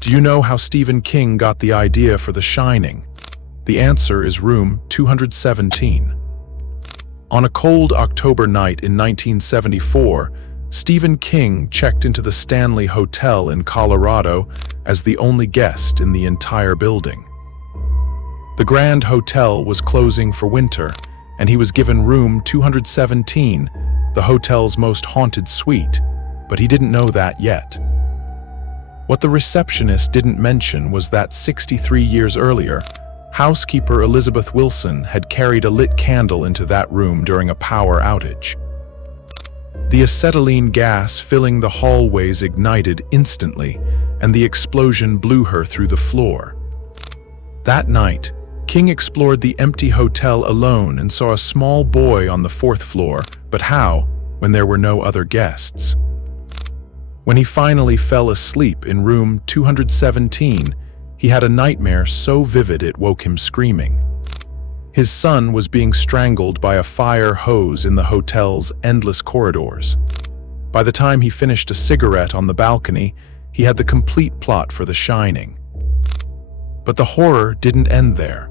Do you know how Stephen King got the idea for The Shining? The answer is room 217. On a cold October night in 1974, Stephen King checked into the Stanley Hotel in Colorado as the only guest in the entire building. The Grand Hotel was closing for winter, and he was given room 217, the hotel's most haunted suite, but he didn't know that yet. What the receptionist didn't mention was that 63 years earlier, housekeeper Elizabeth Wilson had carried a lit candle into that room during a power outage. The acetylene gas filling the hallways ignited instantly, and the explosion blew her through the floor. That night, King explored the empty hotel alone and saw a small boy on the 4th floor, but how, when there were no other guests? When he finally fell asleep in room 217, he had a nightmare so vivid it woke him screaming. His son was being strangled by a fire hose in the hotel's endless corridors. By the time he finished a cigarette on the balcony, he had the complete plot for The Shining. But the horror didn't end there.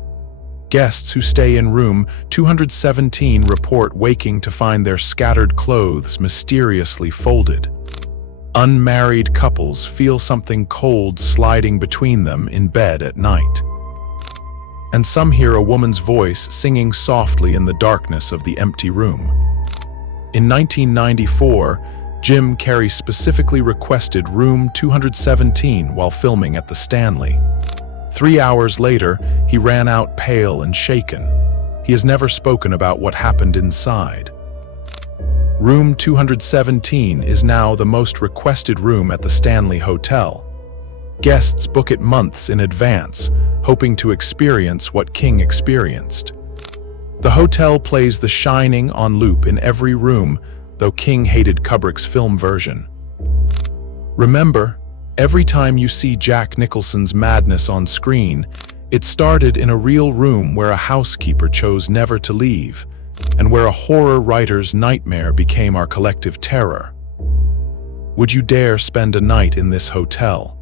Guests who stay in room 217 report waking to find their scattered clothes mysteriously folded. Unmarried couples feel something cold sliding between them in bed at night. And some hear a woman's voice singing softly in the darkness of the empty room. In 1994, Jim Carrey specifically requested room 217 while filming at the Stanley. 3 hours later, he ran out pale and shaken. He has never spoken about what happened inside. Room 217 is now the most requested room at the Stanley Hotel. Guests book it months in advance, hoping to experience what King experienced. The hotel plays The Shining on loop in every room, though King hated Kubrick's film version. Remember, every time you see Jack Nicholson's madness on screen, it started in a real room where a housekeeper chose never to leave, and where a horror writer's nightmare became our collective terror. Would you dare spend a night in this hotel?